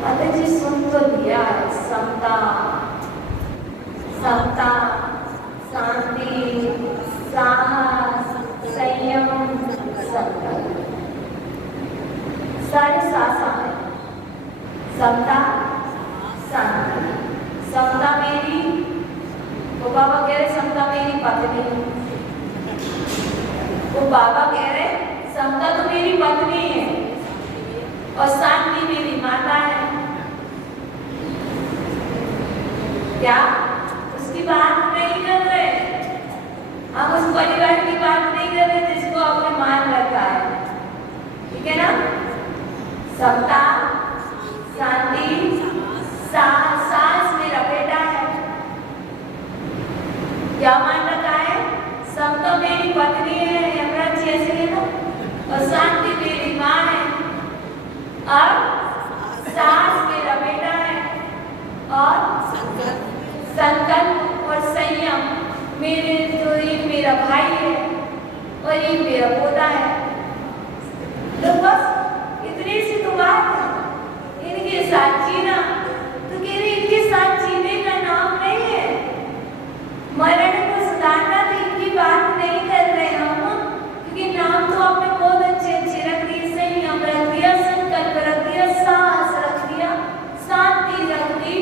माता जी सुन तो लिया, समता, समता, शांति, साहस, संयम, संकल्प, सारे सासा है। समता, शांति, समता मेरी, वो बाबा कह रहे समता मेरी पत्नी, वो बाबा कह रहे समता तो मेरी पत्नी है और शांति मेरी माता है। क्या उसकी बात नहीं कर रहे? हम उस परिवार की बात नहीं कर रहे जिसको आपने मान रखा है, ठीक है ना? समता, शांति, साहस मेरा बेटा है। क्या मान रखा है? समता मेरी पत्नी है, यमराज जी ऐसे है ना, और शांति मेरी माँ है, और साहस मेरा बेटा है, और संकल्प और संयम मेरे, तो ये मेरा भाई है और ये मेरा पोता है। तो बस इतनी सी तो बात है। इनके साथ जीना तो कह रही इनके साथ जीने का नाम नहीं है। मरण को सुधारना तो इनकी बात नहीं कर रहे हम, क्योंकि नाम तो आपने बहुत अच्छे रख दिए, संयम रख दिया, संकल्प रख दिया, साहस रख दिया, शांति रख दी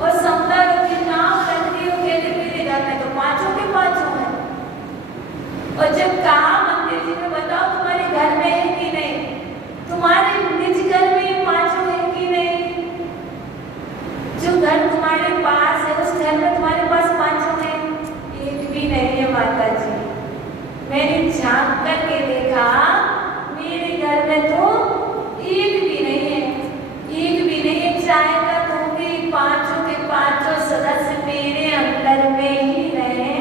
और समता रख दी, नाम रख दी। कहते मेरे घर में तो पांचों के पांचों हैं। और जब कहा मंदिर जी में बताओ तुम्हारे घर में है कि नहीं, तुम्हारे निज घर में ये पांचों है कि नहीं? जो घर तुम्हारे पास है उस घर में तुम्हारे पास पांचों है? एक भी नहीं है माता जी। मैंने झांक करके देखा, मेरे घर में तो एक भी नहीं है, एक भी नहीं है। चाहे का दूंगी, पांचों के पांचों सदस्य मेरे अंदर में ही रहे,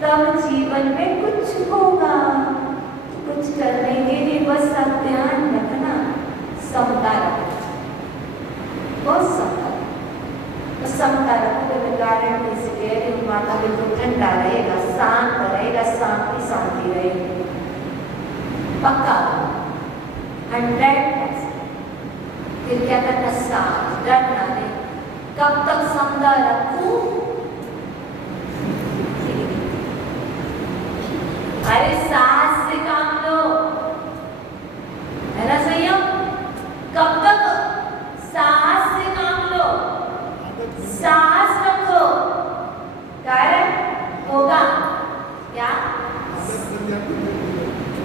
तब जीवन में कुछ होगा। तो कुछ करने के लिए बस आप ध्यान रखना, समता रखना, बहुत समता, समता रखोगे। मैं गारंटी से कह रही हूँ माता बिल्कुल ठंडा रहेगा, शांत रहेगा, शांति रहेगी, पक्का 100%। फिर क्या करना? साथ डरना नहीं। कब तक समता रखूं? अरे साहस से काम लो, है ना संयम? कब तक? साहस से काम लो, साहस रखो, कारण होगा क्या?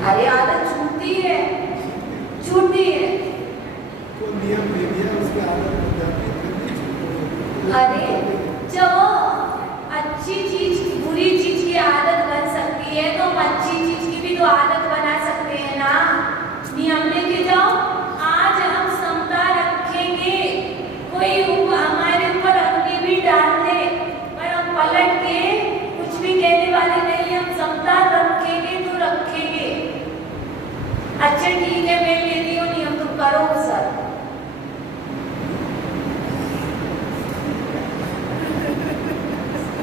अरे आदत छूटती है, छूटती है। नियम दे दिया उसके आदत बन जाती है। अरे जब अच्छी चीज बुरी चीज की आदत बन सकती है तो हम अच्छी चीज की भी तो आदत बना सकते हैं ना। नियम लेके जाओ, आज हम समता रखेंगे, कोई हमारे ऊपर अंगली भी डाल दे पर हम पलट के कुछ भी कहने वाले नहीं। हम समता रखेंगे तो रखेंगे। अच्छा ठीक है, मैं लेती हूँ नियम, तुम करो सर।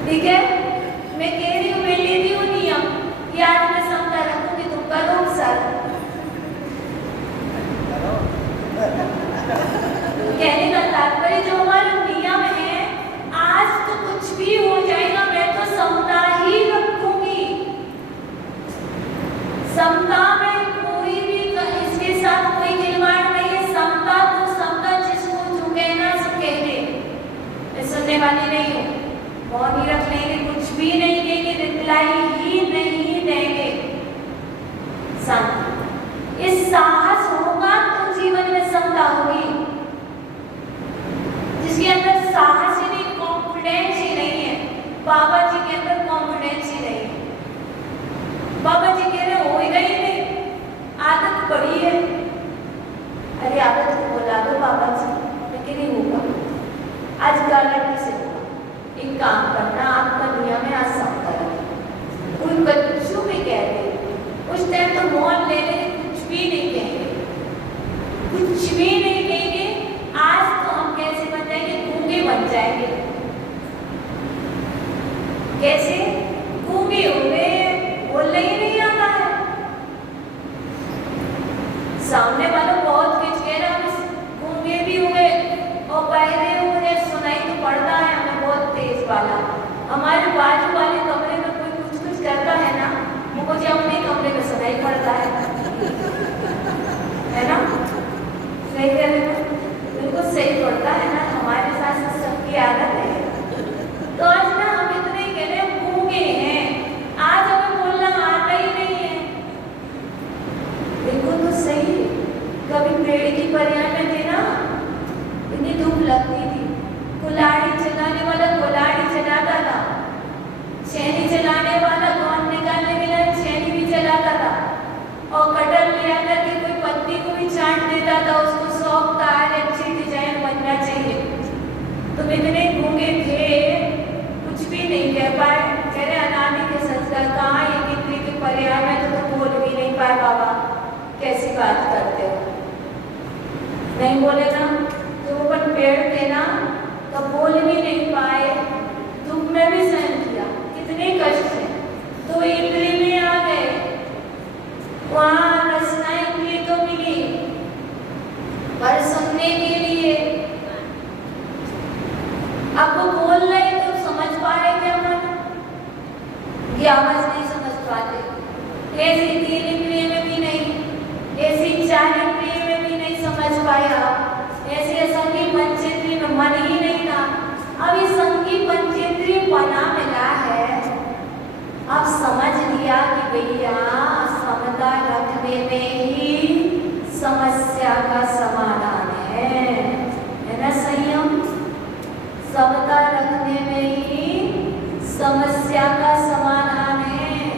ठीक है, मैं कह रही हूँ मैं लेती हूँ नियम कि आज मैं समता रखूंगी, तुम करो वाली नहीं हूँ, मौन ही रख लेंगे, कुछ भी नहीं देंगे, रिप्लाई ही नहीं देंगे। शांति, इस साहस होगा तो जीवन में समता होगी। जिसके अंदर साहस ही नहीं, कॉन्फिडेंस ही नहीं है, बाबा जी के अंदर कॉन्फिडेंस ही नहीं है। बाबा जी कह रहे होएगा ही नहीं, आदत पड़ी है। अरे आदत को बोला दो बाबा जी, लेकिन नहीं होगा, आज गारंटी से होगा। एक काम करना, आपका दुनिया में आज समता रहे। कोई बच्चों में कह रहे उस टाइम तो मौन ले लेंगे, कुछ भी नहीं कहेंगे, कुछ भी नहीं कहेंगे। आज तो हम कैसे बन जाएंगे, गूंगे बन जाएंगे। कैसे गूंगे हो गए, बोलने ही नहीं आता है। सामने वालों बहुत कुछ कह रहा है, गूंगे भी हुए और बहरे हुए, सुनाई तो पड़ता है हमें बहुत तेज वाला। हमारे बाजू वाले कमरे में कोई कुछ कुछ करता है ना, मुझे अपने कमरे में सुनाई पड़ता है ना? सही कह रहे हैं, बिल्कुल सही पड़ता है ना। हमारे साथ सबकी आदत है। तो आज ना हम इतने कह रहे हैं गूंगे हैं, आज हमें बोलना आता ही नहीं है। देखो तो सही, कभी पेड़ की परियां में थे ना, इतनी धूप लगती थी, कुल्हाड़ी चलाने वाला कुल्हाड़ी चलाता था, छेनी चलाने वाला कौन निकालने के लिए छेनी भी चलाता था, और कटर ले आकर के कोई पत्ती को भी चाट देता था। उसको शौक था आज अच्छी डिजाइन बनना चाहिए। तुम इतने गूंगे थे, कुछ भी नहीं कह पाए। कह रहे अनामी के संस्कार कहाँ, ये निकली के परिवार में तो तुम बोल भी नहीं पाए। बाबा कैसी बात करते हो, नहीं बोले ना, तुम ऊपर पेड़ थे ना, तब बोल भी नहीं पाए, दुख में भी सहन किया, कितने कष्ट है। तो इंद्री में आ गए, वहां रचनाएं के तो मिली पर सुनने के लिए। अब वो बोल रहे तो समझ पा रहे क्या मन की आवाज नहीं समझ पाते। ऐसी 3 इंद्रिय में भी नहीं, ऐसी 4 इंद्रिय में भी नहीं समझ पाया, ऐसे संगी पंचेंद्रिय में मन ही नहीं था। अब ये संगी पंचेंद्रिय बना मिला है, अब समझ लिया कि भैया समता रखने में ही समस्या का समाधान है ना? संयम, समता रखने में ही समस्या का समाधान है,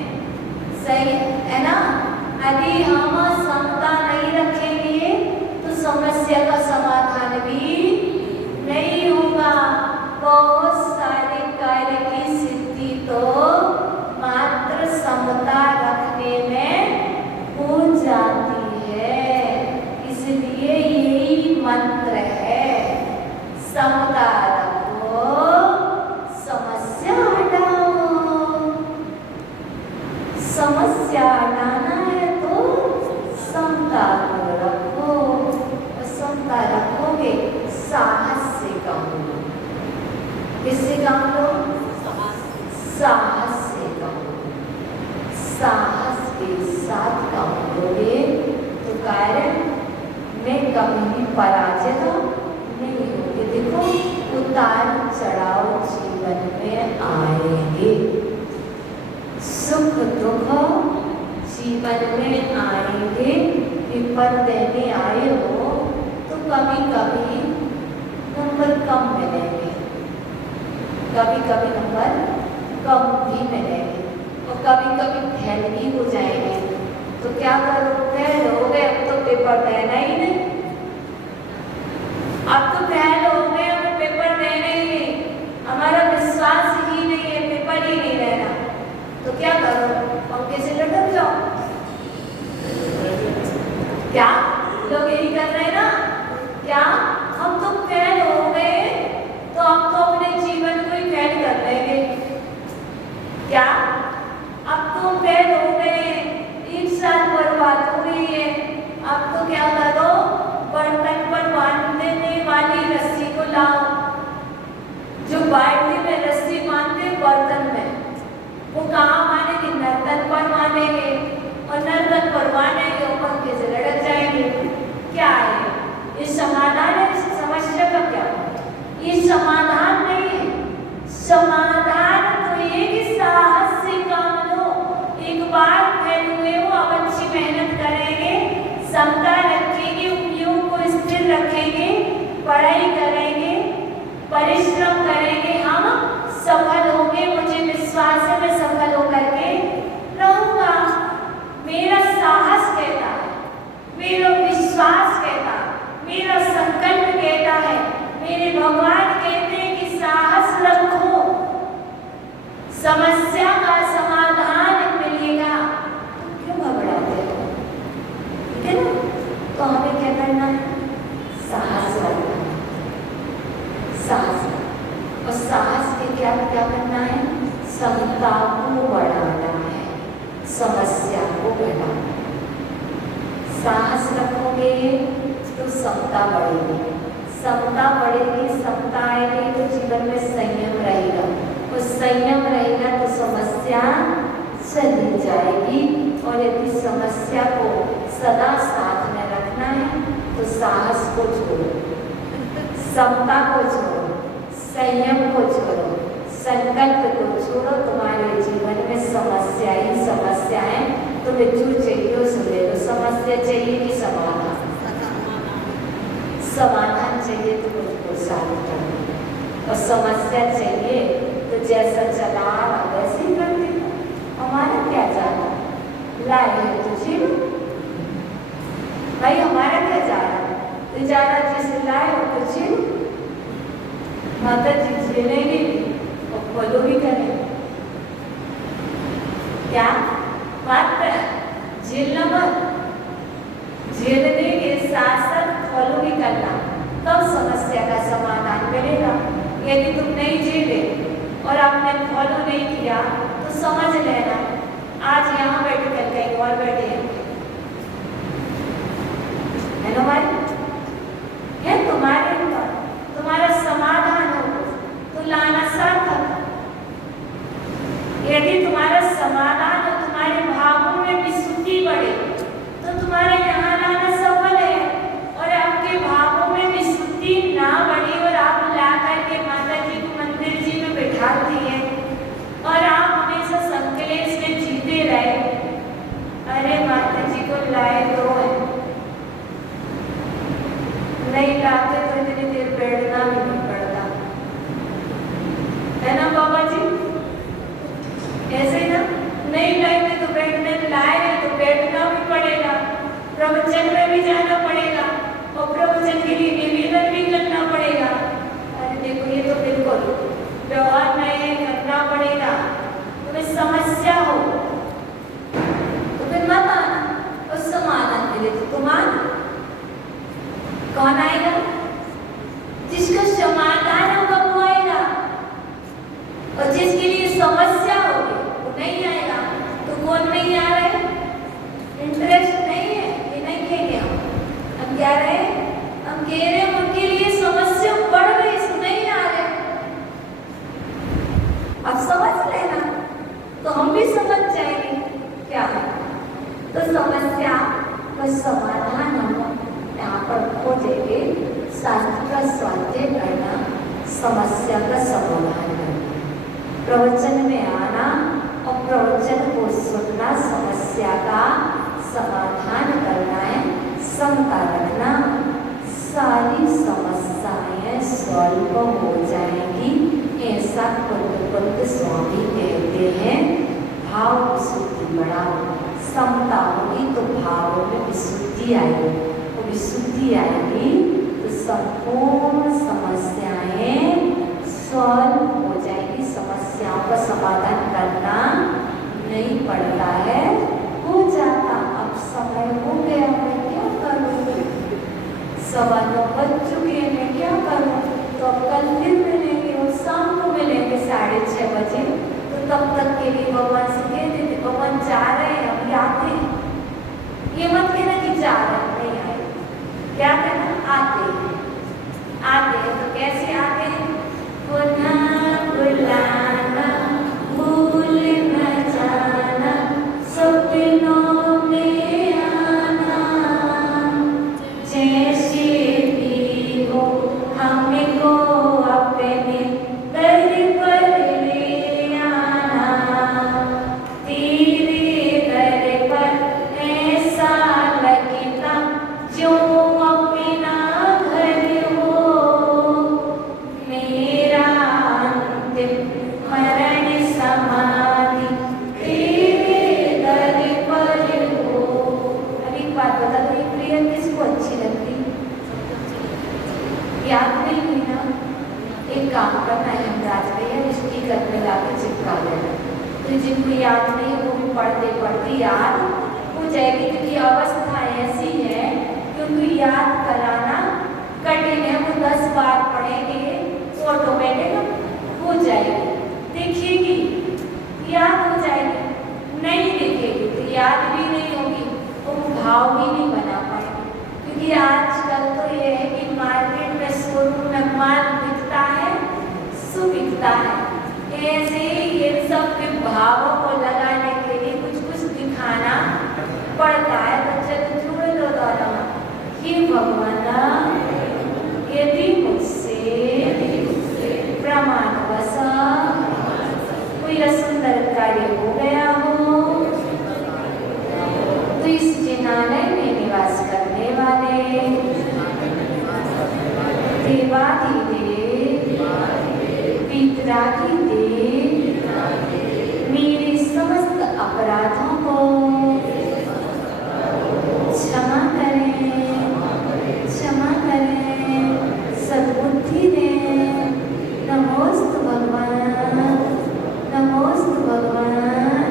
सही है ना? यदि हम समता नहीं रखेंगे तो समस्या का समाधान भी नहीं होगा। बहुत सारे कार्य की सिद्धि तो मात्र समता रखने में हो जाती है। इसलिए यही मंत्र है, समता रखो, समस्या हटाओ। समस्या हटाना है तो समता को रखो, समता रखोगे साहस से काम लो। किससे काम लो? साहस से काम लो। साहस के साथ काम लोगे तो कार्य में कभी भी पराजित नहीं होगे। देखो उतार चढ़ाव जीवन में आएंगे, सुख दुख जीवन में आएंगे। पेपर देने आए हो तो कभी कभी नंबर कम मिलेंगे, कभी कभी नंबर कम भी मिलेंगे, और कभी कभी फेल भी हो जाएंगे। तो क्या करो, फेल हो गए अब तो पेपर देना ही नहीं, अब तो फेल हो गए, अब पेपर देना ही नहीं, हमारा विश्वास ही नहीं है, पेपर ही नहीं देना। तो क्या करो, पंखे से लटक जाओ। क्या लोग यही कर रहे हैं ना? क्या हम तो फेल हो गए तो हम तो अपने जीवन को ही फेल कर लेंगे। क्या अब तो फेल हो गए, 3 साल बर्बाद हो गई है, अब तो क्या करो, बर्तन पर बांधने वाली रस्सी को लाओ। जो बाल्टी में रस्सी बांधते बर्तन में, वो कहाँ मानेंगे? नर्तन पर मानेंगे, और नर्तन पर मानेंगे और पंखे से लटक जाएंगे। क्या है ये समाधान है? इस समस्या का क्या? ये समाधान नहीं है। मेरा संकल्प कहता है, मेरे भगवान कहते हैं कि साहस रखो, समस्या का समाधान मिलेगा। तो क्यों घबराते हो? ठीक है ना? तो हमें क्या करना है? साहस रखना है, साहस। और साहस के क्या क्या करना है? क्षमता को बढ़ाना है, समस्या को बढ़ाना है। साहस रखोगे तो क्षमता बढ़ेगी, क्षमता बढ़ेगी, क्षमता आएगी तो जीवन में संयम रहेगा, और संयम रहेगा तो समस्या चली जाएगी। और यदि समस्या को सदा साथ में रखना है तो साहस को छोड़ो, क्षमता को छोड़ो, संयम को छोड़ो, संकल्प को छोड़ो। तुम्हारे जीवन में समस्या ही समस्या है। तुम्हें जो चाहिए उसे ले लो। समस्या चाहिए कि समाधान? समाधान चाहिए तो मुझको साथ करना, और समस्या चाहिए तो जैसा चला रहा वैसे ही कर देना। हमारा क्या जाना, लाए है तो झेलो भाई, हमारा क्या जाना, तो जाना जिसे लाए हो तो झेलो। माता जी झेलेंगे और फॉलो भी करेंगे। क्या बात है? झेलना मत, झेलने के साथ साथ फॉलो भी करना, तब समस्या का समाधान मिलेगा। यदि तुम नहीं झेले और आपने फॉलो नहीं किया तो समझ लेना आज यहाँ बैठे कर कहीं और बैठे हैं। है ना भाई? है तुम्हारे ऊपर, तुम्हारा समाधान हो तो लाना सार्थक। यदि तुम्हारा समाधान हो, तुम्हारे भावों में विशुद्धि बढ़े तो तुम्हारे यहाँ लाना सफल है। और आपके भावों में विशुद्धि ना बढ़ी और आप ला करके माता जी को मंदिर जी में बैठा दिए और आप हमेशा संकलेश में जीते रहे, अरे माता जी को लाए तो है, नहीं लाते तो इतनी देर बैठना भी नहीं पड़ता, है ना बाबा जी? ऐसे ना, नहीं लाएंगे तो बैठने, लाए तो बैठना भी पड़ेगा, प्रवचन में भी जाना पड़ेगा और प्रवचन के लिए निवेदन भी करना पड़ेगा। अरे देखो ये तो बिल्कुल व्यवहार में करना पड़ेगा। तुम्हें समस्या हो तो फिर मत आना, उस समाधान के लिए तो तुम आना। कौन आएगा? जिसका समाधान होगा वो आएगा, और जिसके लिए समस्या होगी वो नहीं आएगा। तो कौन नहीं आ रहा है? इंटरेस्ट नहीं है कि नहीं कहेंगे हम क्या रहे, हम कह रहे हैं उनके लिए समस्या बढ़ रही है, नहीं आ रहे। अब समझ लेना तो हम भी समझ जाएंगे क्या है। तो समस्या का समाधान हम यहाँ पर खोजेंगे। शास्त्र का स्वाध्याय करना, समस्या का समाधान करना, प्रवचन में आना और प्रवचन को सुनना, समस्या का समाधान करना है, समता रखना, सारी समस्याएं सॉल्व हो जाएंगी। ऐसा कुंद स्वामी कहते हैं। भाव विशुद्धि बढ़ाओ, समता होगी तो भावों में विशुद्धि आएगी, वो विशुद्धि आएगी तो संपूर्ण समस्याएं सॉल्व हो जाएगी। समस्याओं का समाधान करना नहीं पड़ता है, हो जाता। अब समय हो गया, मैं क्या करूँ? 9:15 बज चुके हैं, मैं क्या करूँ? तो अब कल फिर मिलेंगे और शाम को मिलेंगे 6:30 बजे। तो तब तक के लिए भगवान से कह देते, भगवान जा रहे हैं, अभी आते हैं। ये मत कहना कि जा रहे हैं, नहीं आए, क्या कहना? आते हैं। आते हैं तो कैसे आते हैं? पुनः बुलाना, भूल न जाना, सपनों में आना, जैसे भी हो हमको अपने दर पर ले आना। तेरे दर पर ऐसा लगता तुम्हें याद नहीं, वो भी पढ़ते पढ़ते याद हो जाएगी, क्योंकि अवस्था ऐसी है कि उनको याद कराना कठिन है। वो 10 बार पढ़ेंगे तो ऑटोमेटिक हो जाएगी, देखिएगी याद हो जाएगी, नहीं देखेगी तो याद भी नहीं होगी, तो वो भाव भी नहीं बना पाएगी। क्योंकि आजकल तो ये है कि मार्केट में शोरूम में माल बिकता है, सुबिकता है, ऐसे ही ये सब के भावों को लगाने के लिए कुछ कुछ दिखाना पड़ता है। बच्चे तो जोड़ दो दोनों, ये भगवान यदि मुझसे प्रमाण वसा कोई असुंदर कार्य हो गया हो तो इस जिनालय में निवास करने वाले देवाधिदेव पितराधिदेव मेरे समस्त अपराधों को क्षमा करें, क्षमा करें, सद्बुद्धि दें। नमोस्तु भगवान, नमोस्तु भगवान,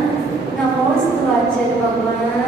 नमोस्तु आचार्य भगवान।